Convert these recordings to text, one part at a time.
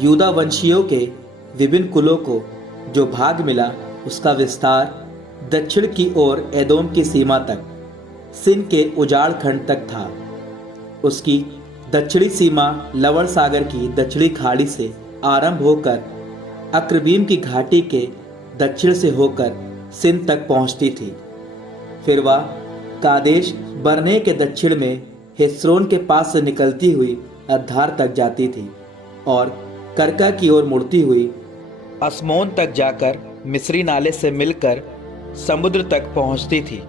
यूदा वंशियों के विभिन्न कुलों को जो भाग मिला उसका विस्तार दक्षिण की ओर एदोम की सीमा तक सिन के उजाड़ खंड तक था। उसकी दक्षिणी सीमा लवण सागर की दक्षिणी खाड़ी से आरंभ होकर अक्रबीम की घाटी के दक्षिण से होकर सिन तक पहुंचती थी। फिर वह कादेश बरने के दक्षिण में हेस्रोन के पास से निकलती हुई अद्धार तक जाती थी और करका की ओर मुड़ती हुई अस्मोन तक जाकर मिस्री नाले से मिलकर समुद्र तक पहुंचती थी।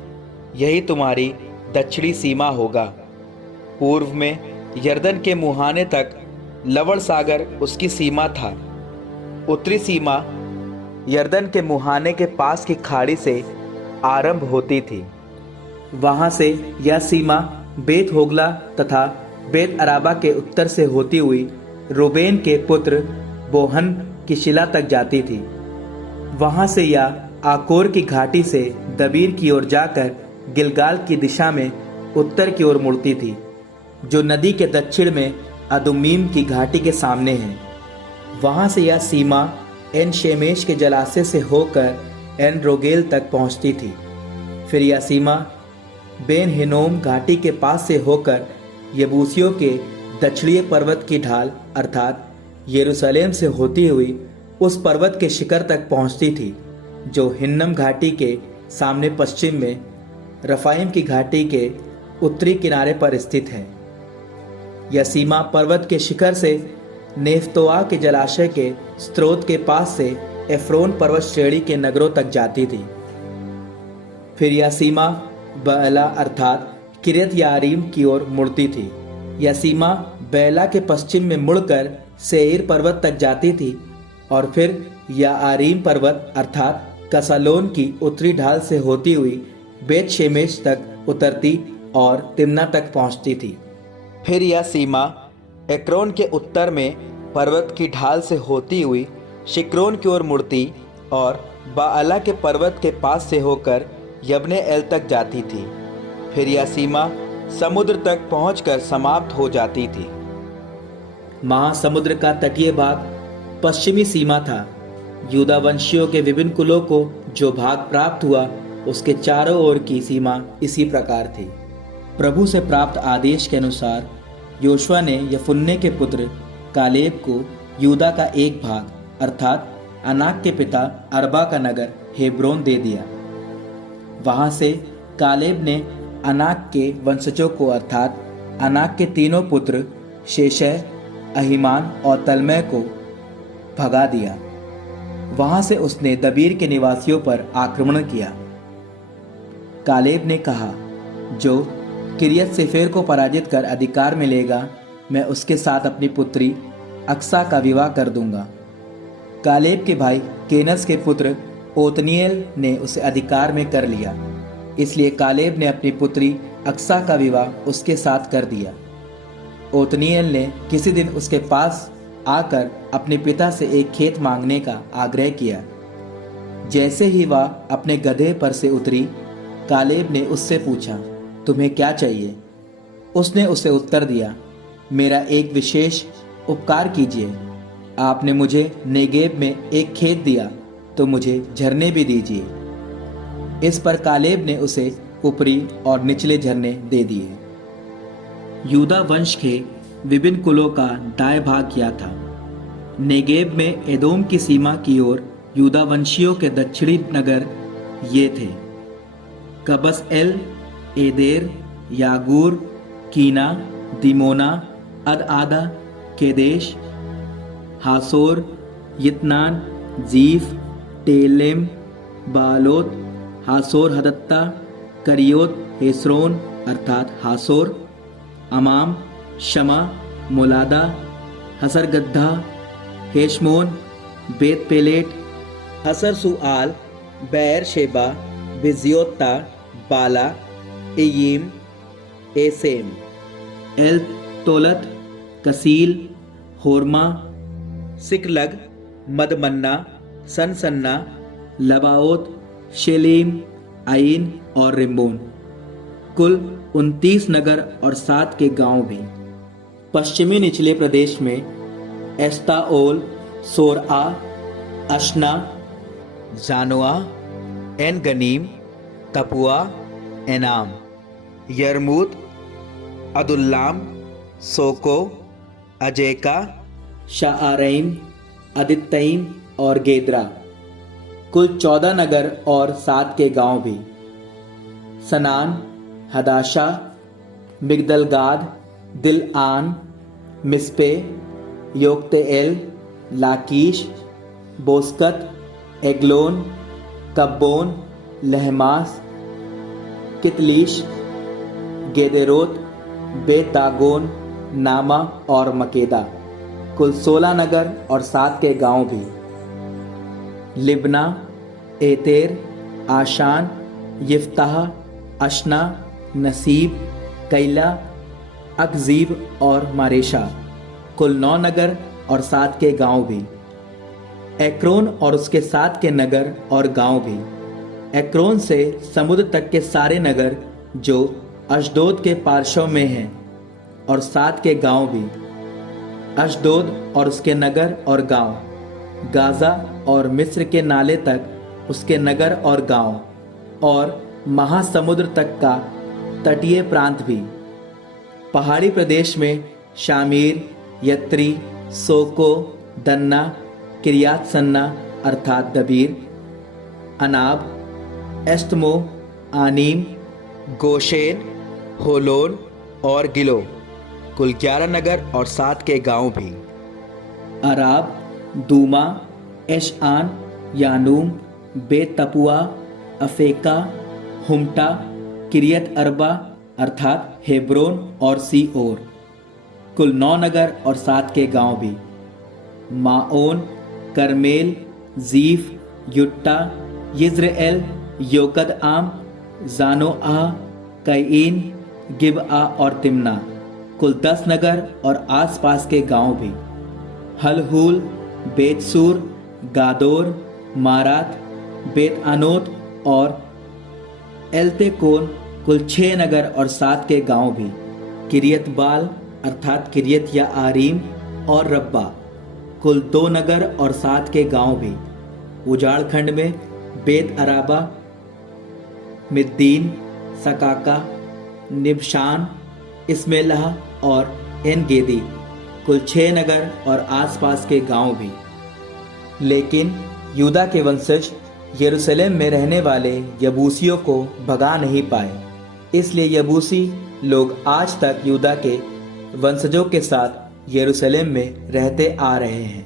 यही तुम्हारी दक्षिणी सीमा होगा। पूर्व में यरदन के मुहाने तक लवण सागर उसकी सीमा था। उत्तरी सीमा यरदन के मुहाने के पास की खाड़ी से आरंभ होती थी। वहां से यह सीमा बेत होगला तथा बेत अराबा के उत्तर से होती हुई रूबेन के पुत्र बोहन की शिला तक जाती थी। वहां से यह आकोर की घाटी से दबीर की ओर जाकर गिलगाल की दिशा में उत्तर की ओर मुड़ती थी, जो नदी के दक्षिण में अदुम्मीम की घाटी के सामने है। वहां से यह सीमा एन शेमेश के जलाशय से होकर एन रोगेल तक पहुंचती थी। फिर यह सीमा बेन हिनोम घाटी के पास से होकर यबूसियों के दक्षिणीय पर्वत की ढाल अर्थात यरूशलेम से होती हुई उस पर्वत के शिखर तक पहुंचती थी, जो हिन्नम घाटी के सामने पश्चिम में रफाइम की घाटी के उत्तरी किनारे पर स्थित है। यह सीमा पर्वत के शिखर से नेफ्तोआ के जलाशय के स्रोत के पास से एफ्रोन पर्वत श्रेणी के नगरों तक जाती थी। फिर यह सीमा बएला अर्थात किरियत यारीम की ओर मुड़ती थी। यह सीमा बैला के पश्चिम में मुड़कर सेईर पर्वत तक जाती थी और फिर याआरीम पर्वत अर्थात कसालोन की उत्तरी ढाल से होती हुई बेत शेमेश तक उतरती और तिम्ना तक पहुंचती थी। फिर यह सीमा एक्रोन के उत्तर में पर्वत की ढाल से होती हुई शिक्रोन की ओर मुड़ती और बाअला के पर्वत के पास से होकर यबने एल तक जाती थी। फिर यह सीमा समुद्र तक पहुंचकर समाप्त हो जाती थी। महासमुद्र का तटीय भाग पश्चिमी सीमा था। यूदा वंशियों के विभिन्न कुलों को जो भाग प्राप्त हुआ उसके चारों ओर की सीमा इसी प्रकार थी। प्रभु से प्राप्त आदेश के अनुसार योशुआ ने यफुन्ने के पुत्र कालेब को यूदा का एक भाग अर्थात अनाक के पिता अरबा का नगर हेब्रोन दे दिया। वहां से कालेब ने अनाक के वंशजों को अर्थात अनाक के तीनों पुत्र शेशय, अहीमान और तलमय को भगा दिया। वहां से उसने दबीर के निवासियों पर आक्रमण किया। कालेब ने कहा, जो किरियत सेफेर को पराजित कर अधिकार में लेगा, मैं उसके साथ अपनी पुत्री अक्सा का विवाह कर दूंगा। कालेब के भाई केनस के पुत्र ओतनिएल ने उसे अधिकार में कर लिया, इसलिए कालेब ने अपनी पुत्री अक्सा का विवाह उसके साथ कर दिया। ओतनिएल ने किसी दिन उसके पास आकर अपने पिता से एक खेत मांगने का आग्रह किया। जैसे ही वह अपने गधे पर से उतरी, कालेब ने उससे पूछा, तुम्हें क्या चाहिए? उसने उसे उत्तर दिया, मेरा एक विशेष उपकार कीजिए। आपने मुझे नेगेब में एक खेत दिया, तो मुझे झरने भी दीजिए। इस पर कालेब ने उसे ऊपरी और निचले झरने दे दिए। यूदा वंश के विभिन्न कुलों का दाएं भाग किया था। नेगेब में एदोम की सीमा की ओर यूदा वंशियों के दक्षिणी नगर ये थे: कबस एल, एदेर, यागूर, कीना, दिमोना, अद आदा, केदेश, हासोर, यितनान, जीफ, टेलेम, बालोत, हासोर हदत्ता, करियोत, हेस्रोन अर्थात हासोर, अमाम, शमा, मोलादा, हसरगद्दा, हेशमोन, बेत पेलेट, हसर सुआल, बैर शेबा, बिजियोत्ता, बाला, एयीम, एसेम, एल तोलत, कसील, होरमा, सिकलग, मदमन्ना, सनसन्ना, लबाओत, शेलीम, आइन और रिम्बोन, कुल 29 नगर और 7 के गांव भी। पश्चिमी निचले प्रदेश में एस्ताओल, सोरआ, अशना, जानोआ, एन गनीम, तपुआ, एनाम, यरमूत, अदुल्लाम, सोको, अजेका, शाआरैम, अदित्तईम और गेदरा। कुल 14 नगर और 7 के गांव भी। सनान, हदाशा, मिगदलगाद, दिलआन, मिस्पे, योक्तेएल, लाकीश, बोस्कत, एग्लोन, कब्बोन, लहमास, कितलीश, गेदेरोत, बेतागोन, नामा और मकेदा। कुल 16 नगर और 7 के गांव भी। लिब्ना, एतेर, आशान, यिफ्ताह, अशना, नसीब, कैला, अकजीब और मारेशा। कुल 9 नगर और 7 के गांव भी। एक्रोन और उसके 7 के नगर और गांव भी। एक्रोन से समुद्र तक के सारे नगर जो अशदोद के पार्श्व में हैं, और 7 के गांव भी। अशदोद और उसके नगर और गांव, गाजा और मिस्र के नाले तक उसके नगर और गांव, और महासमुद्र तक का तटीय प्रांत भी। पहाड़ी प्रदेश में शामीर, यत्री, सोको, दन्ना, किरियात सन्ना अर्थात दबीर, अनाब, एस्तमो, आनीम, गोशेन, होलोन और गिलो। कुल 11 नगर और 7 के गांव भी। अराब, दूमा, एशआन, यानूम, बेत तपुआ, अफेका, हुमटा, किरियत अरबा अर्थात हेब्रोन और सीओर। कुल 9 नगर और 7 के गांव भी। माओन, करमेल, जीफ, युट्टा, यिज्रेएल, योकदआम, जानोआ, कैइन, गिबआ और तिम्ना। कुल 10 नगर और आसपास के गांव भी। हलहूल, बेतसूर, गादोर, मारात, बेत अनोत और एल्तेकोन। कुल 6 नगर और 7 के गांव भी। किरियत बाल अर्थात किरियत या आरीम और रब्बा। कुल 2 नगर और 7 के गांव भी। उजाड़ खंड में बेत अराबा, मिद्दीन, सकाका, निबशान, इस्मेलाह और एन गेदी। कुल 6 नगर और आसपास के गांव भी। लेकिन यूदा के वंशज यरूशलेम में रहने वाले यबूसियों को भगा नहीं पाए, इसलिए यबूसी लोग आज तक यूदा के वंशजों के साथ यरूशलेम में रहते आ रहे हैं।